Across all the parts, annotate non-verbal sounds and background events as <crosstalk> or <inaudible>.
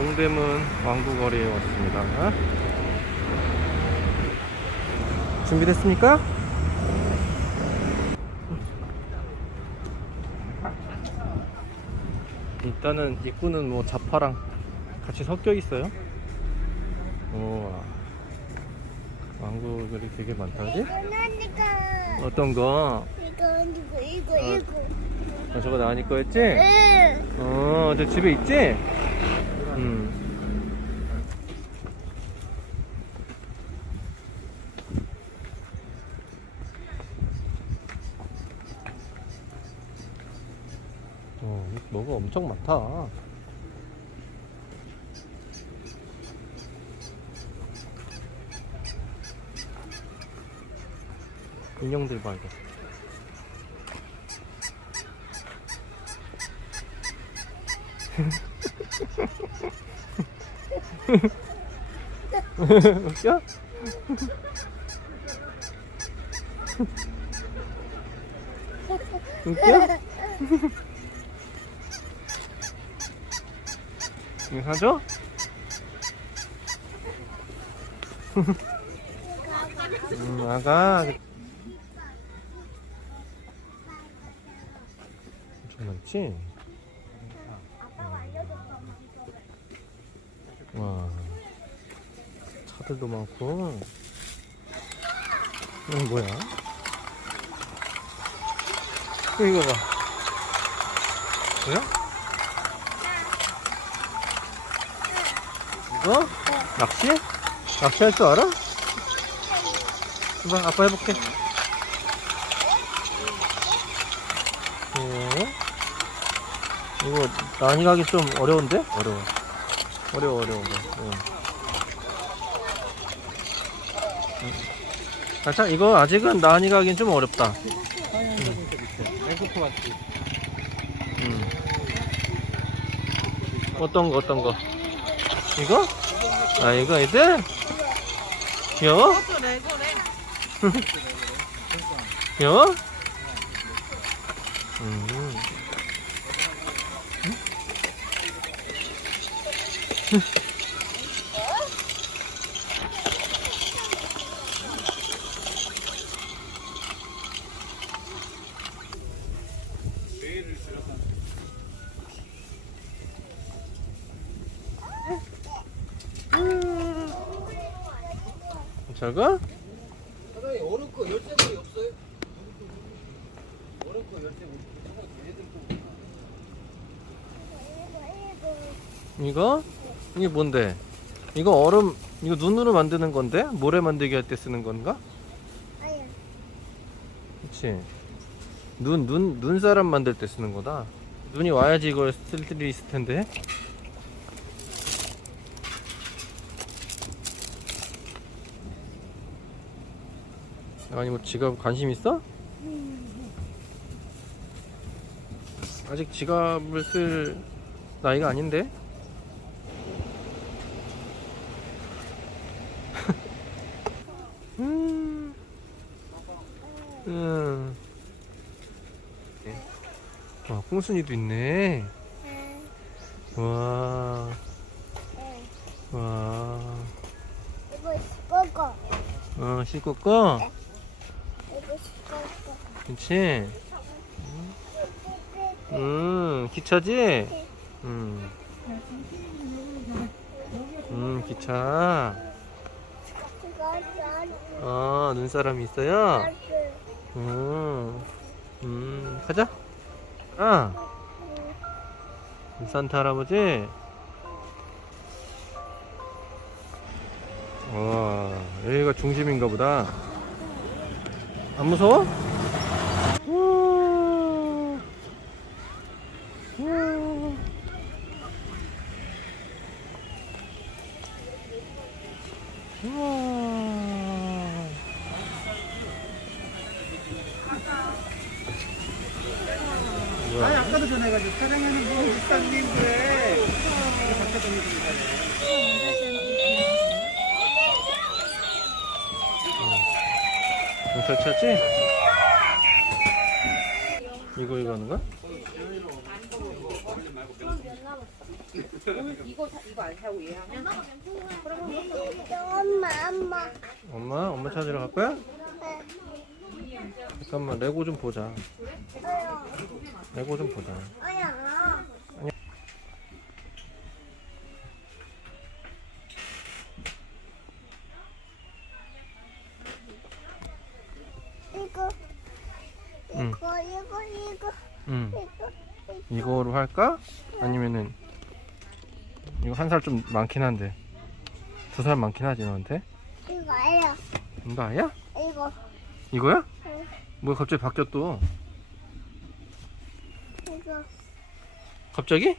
동대문 왕구거리에 왔습니다. 준비됐습니까? 일단은 입구는 뭐 자파랑 같이 섞여 있어요. 우와. 왕구들이 되게 많다, 그지? 이거니까 어떤 거? 이거 이거 이거 어. 이거. 아, 저거 나은이 거였지? 응. 어, 저 집에 있지? 음. 어, 이 뭐가 엄청 많다. 인형들 봐, 이거. 웃겨? 웃겨? 사줘? 음, 아가. 엄청 많지? 와. 차들도 많고. 이건 뭐야? 어, 이거 봐. 뭐야? 이거? 낚시? 낚시할 줄 알아? 이봐, 아빠 해볼게. 네. 이거 난이 가기 좀 어려운데? 어려워. 어려워, 어려워. 응. 아, 참, 이거 아직은 난이 가긴 좀 어렵다. 앵커 같지? 음. 어떤 거, 어떤 거? 이거? 아, 이거 애들? 귀여워? <laughs> 귀여워? 음. 저거? 사장님 어른 거 열쇠고리 없어요? 어른 거좀 이거? 이게 뭔데? 이거 얼음, 이거 눈으로 만드는 건데? 모래 만들기 할 때 쓰는 건가? 아야. 그치? 눈, 눈, 눈사람 만들 때 쓰는 거다. 눈이 와야지 이걸 쓸 일이 있을 텐데. 아니, 뭐 지갑 관심 있어? 아직 지갑을 쓸 나이가 아닌데? <laughs> 음. 음. 와, 콩순이도 있네. 응. 와, 응. 와. 이거 시꺼꺼. 어, 씻고 꺼? 이거 시꺼꺼. 그치? 음, 기차지? 음. 음, 기차. 어, 눈사람이 있어요? 짠. 음, 음, 가자. 아, 산타 할아버지. 와, 여기가 중심인가 보다. 안 무서워? 아니 아까도 전화해가지고 사장님은 너무 비싼데 이거 바꿔 드리는 경찰 찾지? 이거 이거 하는 거야? 엄마 엄마 엄마 엄마 찾으러 갈 거야? 네. 잠깐만 레고 좀 보자 레고 좀 보자 이거 응. 이거 이거 이거 응 이거 이거로 할까? 아니면은 이거 한 살 좀 많긴 한데 두 살 많긴 하지 너한테 이거 아야 이거 아야? 이거 이거야? 응. 뭐야 갑자기 바뀌었 또 이거 갑자기?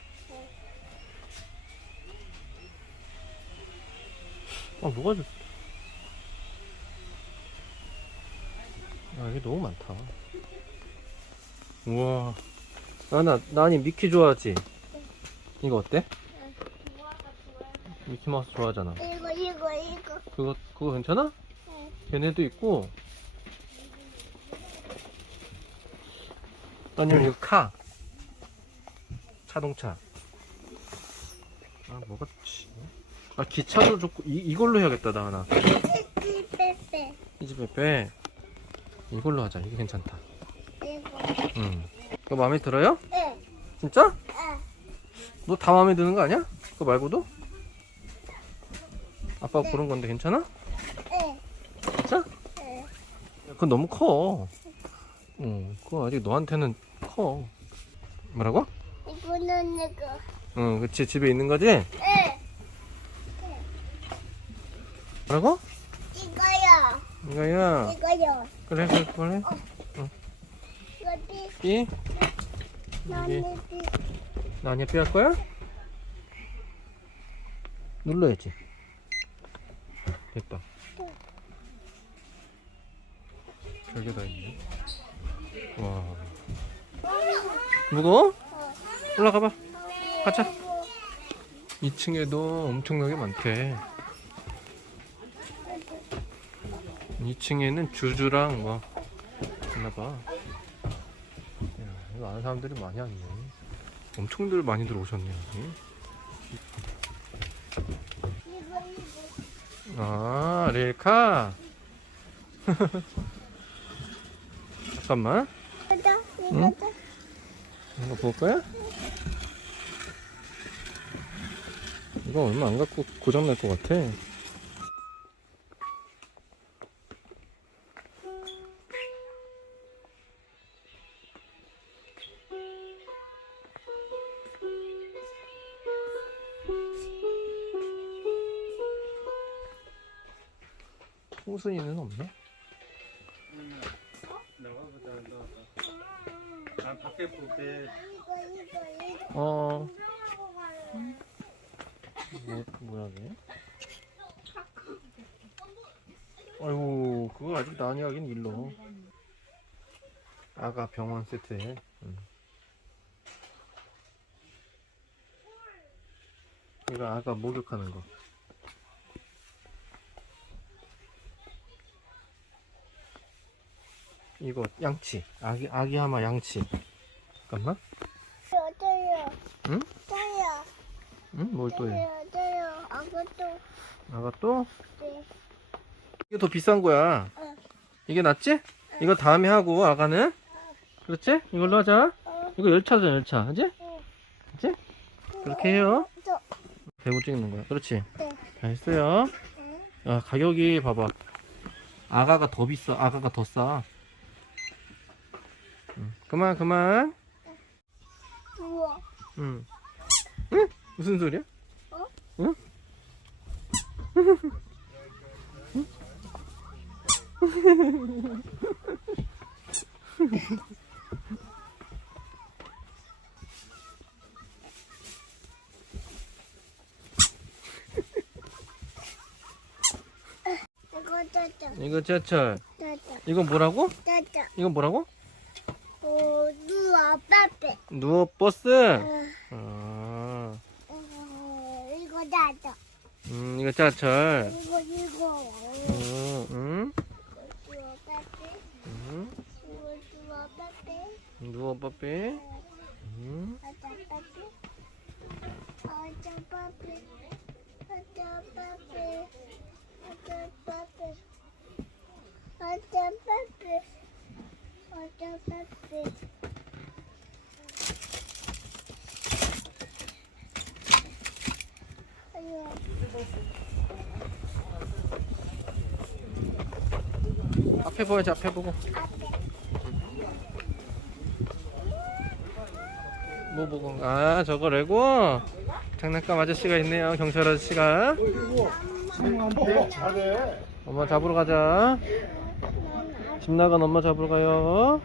아 뭐가 좋... 아 이게 너무 많다 우와. 나나 나니 미키 좋아하지? 이거 어때? 미키 마우스 좋아하잖아. 이거 이거 이거. 그거 그거 괜찮아? 응. 걔네도 있고. 아니면 이거 카. 자동차. 아 뭐가 좋지 아 기차도 좋고 이, 이걸로 해야겠다 나 하나. 빼빼 이 집에 빼 이걸로 하자. 이게 괜찮다 응 이거 마음에 들어요? 에 진짜? 에. 너다 마음에 드는 거 아니야? 그거 말고도? 아빠가 네. 고른 건데 괜찮아? 에 진짜? 에 그건 너무 커. 응, 그거 아직 너한테는 커. 뭐라고? 이거는 이거 응, 그치. 집에 있는 거지? 에 뭐라고? 이거요 이거야. 이거요 그래, 그래, 그래. 여기 삐? 여기. 나니야 삐할 거야? 눌러야지. 됐다. 별게 다 있네. 와. 무거워? 올라가봐. 가자. 2층에도 엄청나게 많대. 2층에는 주주랑 뭐 있나봐. 야, 이거 아는 사람들이 많이 왔네. 엄청들 많이 들어오셨네. 여기. 이거 이거 아, 릴카. <laughs> 잠깐만. 응? 이거 볼 거야? 이거 얼마 안 갖고 고장 날 것 같아. 이거 이거 어. 뭐, 뭐야, 걔? 아이고, 그거 아직 나니 하긴 일러. 아가 병원 세트에. 음. 이거 아가 목욕하는 거. 이거 양치. 아기, 아기 하마 양치. 잠깐만. 어때요 응? 어때요 응? 뭘또 해? 어때요 아까도 아가 또? 네 이게 더 비싼 거야. 응. 이게 낫지? 이거 다음에 하고 아가는 그렇지? 이걸로 하자. 어, 이거 열차죠 열차, 그지? 응. 그지? 그렇게 해요. 또 대고 찍는 거야. 그렇지? 네. 잘했어요. 응. 야 가격이 봐봐. 아가가 더 비싸. 아가가 더 싸. 응. 그만 그만. 우와 응. 응? 무슨 소리야? 어? 응? 이거 짜자 이거. 짜자 이건 뭐라고? 짜자 이건 뭐라고? 어 누워 빼빼 누워 버스. 어, 아, 어, 이거 짜자 음 이거 제철. 이거 이거 음, 음, 누워 빼빼 음. 이거 누워 빼빼 누워 빠삐. 음. 짜자 빼빼 어쩌 빠삐 어쩌 빠삐 어쩌 빠삐 어쩌 빠삐 어쩌 빠삐 아유 앞에 보야지 앞에 보고. 뭐 보고 아 저거 레고? 장난감 아저씨가 있네요 경찰 아저씨가. 잘해. 엄마 잡으러 가자 집 나간 엄마 잡으러 가요